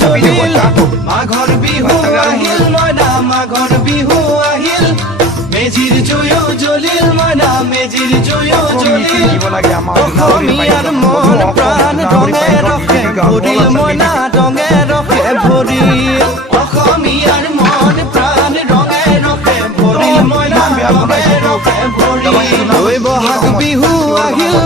জ্বলিল মাঘৰ বিহু আহিল মইনা মাঘৰ বিহু আহিল মেজিৰ জুয়ো জ্বলিল মইনা মেজিৰ জুয়ো জ্বলিল অসমীয়াৰ মন প্ৰাণ ৰঙে ৰখে ভৰিল মইনা ৰঙে ৰখে ভৰিল অসমীয়াৰ মন প্ৰাণ ৰঙে ৰখে ভৰিল মইনা ৰঙে ৰখে ভৰিল ঐ বহাগ বিহু আহিল